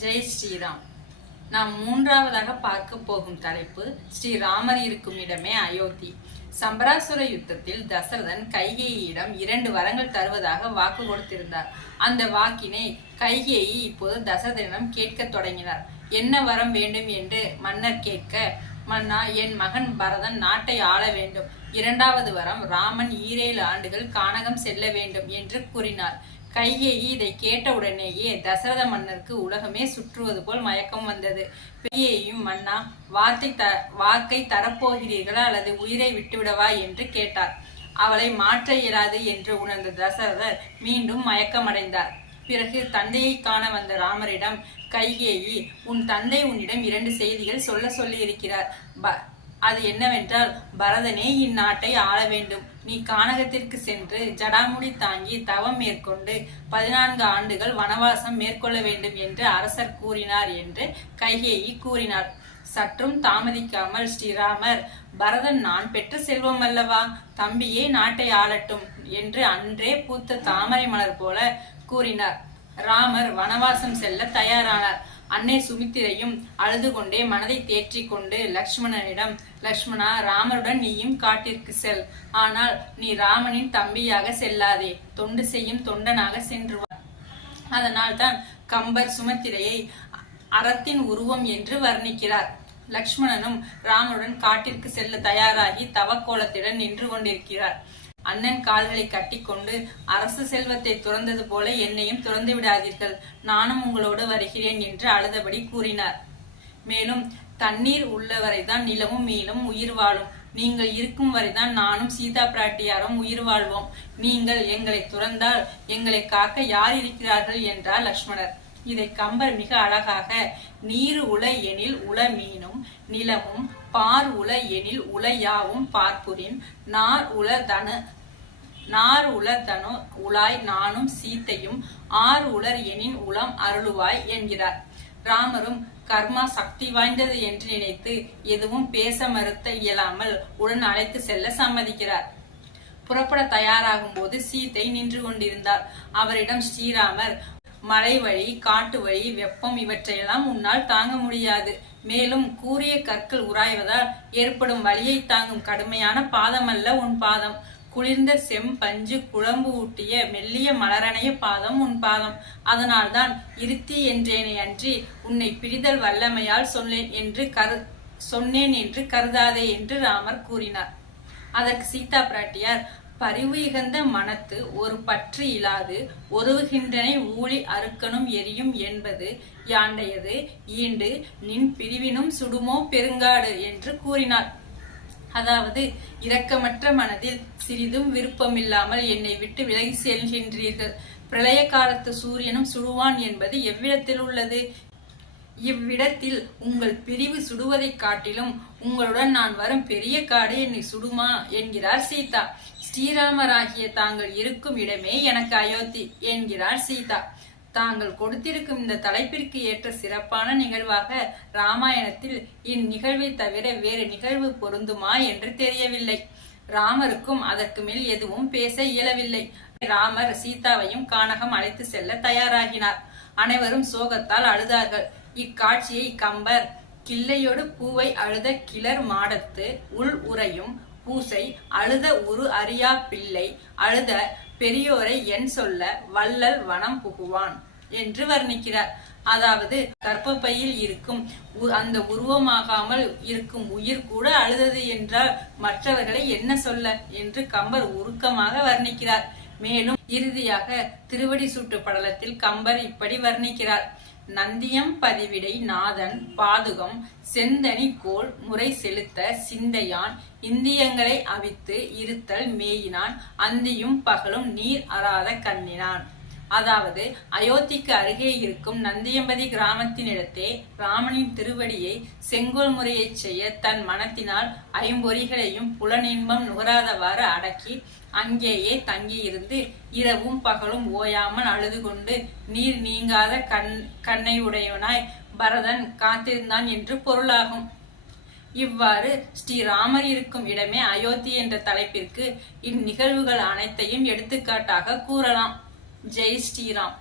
ஜெய் ஸ்ரீராம். நாம் மூன்றாவதாக பார்க்க போகும் தலைப்பு ஸ்ரீராமர் இருக்கும் இடமே அயோத்தி. சம்பராசுர யுத்தத்தில் தசரதன் கைகேயியிடம் இரண்டு வரங்கள் தருவதாக வாக்கு கொடுத்திருந்தார். அந்த வாக்கினை கைகேயி இப்போது தசரதனிடம் கேட்க தொடங்கினார். என்ன வரம் வேண்டும் என்று மன்னர் கேட்க மன்னா என் மகன் பரதன் நாட்டை ஆள வேண்டும். இரண்டாவது வரம் ராமன் ஈரேழு ஆண்டுகள் கானகம் செல்ல வேண்டும் என்று கூறினார். கைகேயி இதை கேட்டவுடனேயே தசரத மன்னருக்கு உலகமே சுற்றுவது போல் மயக்கம் வந்தது. கைகேயும் மன்னா வார்த்தை த வாக்கை தரப்போகிறீர்களா அல்லது உயிரை விட்டுவிடவா என்று கேட்டார். அவளை மாற்ற இயலாது என்று உணர்ந்த தசரதர் மீண்டும் மயக்கமடைந்தார். பிறகு தந்தையை காண வந்த ராமரிடம் கைகேயி உன் தந்தை உன்னிடம் இரண்டு செய்திகள் சொல்ல சொல்லி இருக்கிறார் ப அது என்னவென்றால் பரதனே இந்நாட்டை ஆள வேண்டும். நீ கானகத்திற்கு சென்று ஜடாமுடி தாங்கி தவம் மேற்கொண்டு பதினான்கு ஆண்டுகள் வனவாசம் மேற்கொள்ள வேண்டும் என்று அரசர் கூறினார் என்று கைகேயி கூறினார். சற்றும் தாமதிக்காமல் ஸ்ரீராமர் பரதன் நான் பெற்ற செல்வம் அல்லவா? தம்பியே நாட்டை ஆளட்டும் என்று அன்றே பூத்த தாமரை மலர் போல கூறினார். ராமர் வனவாசம் செல்ல தயாரானார். அன்னை சுமித்திரையும் அழுது கொண்டே மனதை தேற்றிக் கொண்டு லக்ஷ்மணனிடம் லக்ஷ்மணா ராமருடன் நீயும் காட்டிற்கு செல். ஆனால் நீ ராமனின் தம்பியாக செல்லாதே. தொண்டு செய்யும் தொண்டனாக சென்று வா. அதனால் தான் கம்பர் சுமத்திரையை அறத்தின் உருவம் என்று வர்ணிக்கிறார். லக்ஷ்மணனும் ராமனுடன் காட்டிற்கு செல்ல தயாராகி தவக்கோலத்துடன் நின்று கொண்டிருக்கிறார். அண்ணன் கால்களை கட்டிக்கொண்டு அரசு செல்வத்தை துறந்தது போல என்னையும் துறந்து விடாதீர்கள். நானும் உங்களோடு வருகிறேன் என்று அழுதபடி கூறினார். மேலும் தண்ணீர் உள்ளவரைதான் நிலமும் மீனும் உயிர் வாழும். நீங்கள் இருக்கும் வரைதான் நானும் சீதா பிராட்டியாரும் உயிர் வாழ்வோம். நீங்கள் எங்களை துறந்தால் எங்களை காக்க யார் இருக்கிறார்கள் என்றார் லக்ஷ்மணர். இதை கம்பர் மிக அழகாக நீர் உல எனில் உல மீனும் நிலமும் பார் உல எனில் உலையாவும் பார்ப்புரின் நார் உல தனு நார் உல தனு உலாய் நானும் சீத்தையும் ஆர் உலர் எனின் உளம் அருளுவாய் என்கிறார். ராமரும் கர்மா சக்தி வாய்ந்தது என்று நினைத்து எதுவும் பேச மறுத்த இயலாமல் உடன் அழைத்து செல்ல சம்மதிக்கிறார். புறப்பட தயாராகும் போது சீத்தை நின்று கொண்டிருந்தார். அவரிடம் ஸ்ரீராமர் மலை வழி காட்டு வழி வெப்பம் இவற்றையெல்லாம் உன்னால் தாங்க முடியாது. மேலும் கூறிய கற்கள் உராய்வதால் ஏற்படும் வலியை தாங்கும் கடுமையான பாதமல்ல உன் பாதம். குளிர்ந்த செம்பஞ்சு குழம்பு ஊட்டிய மெல்லிய மலரணைய பாதம் உன் பாதம். அதனால்தான் இருத்தி என்றேனே அன்றி உன்னை பிரிதல் வல்லமையால் சொன்னேன் என்று கரு சொன்னேன் என்று கருதாதே என்று ராமர் கூறினார். அதற்கு சீதா பிராட்டியார் பரிவு இகந்த மனத்து ஒரு பற்று இலாது ஒருவுகின்றனை ஊழி அறுக்கணும் எரியும் என்பது யாண்டையது? ஈண்டு நின் பிரிவினும் சுடுமோ பெருங்காடு என்று கூறினார். அதாவது இரக்கமற்ற மனதில் சிறிதும் விருப்பமில்லாமல் என்னை விட்டு விலகி செல்கின்றீர்கள். பிரளய காலத்து சூரியனும் சுடுவான் என்பது எவ்விடத்தில் உள்ளது? இவ்விடத்தில் உங்கள் பிரிவு சுடுவதைக் காட்டிலும் உங்களுடன் நான் வரும் பெரிய காடு என்னை சுடுமா? என்கிறார் சீதா. ஸ்ரீராமராகிய தாங்கள் இருக்கும் இடமே எனக்கு அயோத்தி என்கிறார் சீதா. தாங்கள் கொடுத்திருக்கும் இந்த தலைப்பிற்கு ஏற்ற சிறப்பான நிகழ்வாக ராமாயணத்தில் இந்நிகழ்வை தவிர வேறு நிகழ்வு பொருந்துமா என்று தெரியவில்லை. ராமருக்கும் அதற்கு மேல் எதுவும் பேச இயலவில்லை. ராமர் சீதாவையும் கானகம் அழைத்து செல்ல தயாராகினார். அனைவரும் சோகத்தால் அழுதார்கள். இக்காட்சியை கம்பர் கிள்ளையோடு பூவை அழுத கிளர் மாடத்து உள் உறையும் பூசை அழுத உரு அறியா பிள்ளை அழுத பெரியோரை என் சொல்ல வள்ளல் வனம் புகுவான் என்று வர்ணிக்கிறார். அதாவது கர்ப்பப்பையில் இருக்கும் உ- அந்த உருவமாகாமல் இருக்கும் உயிர் கூட அழுதது என்றால் மற்றவர்களை என்ன சொல்ல என்று கம்பர் உருக்கமாக வர்ணிக்கிறார். மேலும் இறுதியாக திருவடி சூட்டு படலத்தில் கம்பர் இப்படி வர்ணிக்கிறார். நந்தியம் பதிவிடை நாதன் பாதுகம் செந்தனி கோல் முறை செலுத்த சிந்தையான் இந்தியங்களை அவித்து இருத்தல் மேயினான் அந்தியும் பகலும் நீர் அறாத கண்ணினான். அதாவது அயோத்திக்கு அருகே இருக்கும் நந்தியம்பதி கிராமத்தினிடத்தே ராமனின் திருவடியை செங்கோல் முறையைச் செய்ய தன் மனத்தினால் ஐம்பொறிகளையும் புலனின்பம் நுகராதவாறு அடக்கி அங்கேயே தங்கியிருந்து இரவும் பகலும் ஓயாமல் அழுது கொண்டு நீர் நீங்காத கண் கண்ணை உடையவனாய் பரதன் காத்திருந்தான் என்று பொருளாகும். இவ்வாறு ஸ்ரீராமர் இருக்கும் இடமே அயோத்தி என்ற தலைப்பிற்கு இந்நிகழ்வுகள் அனைத்தையும் எடுத்துக்காட்டாக கூறலாம். ஜெய் ஸ்ரீராம்.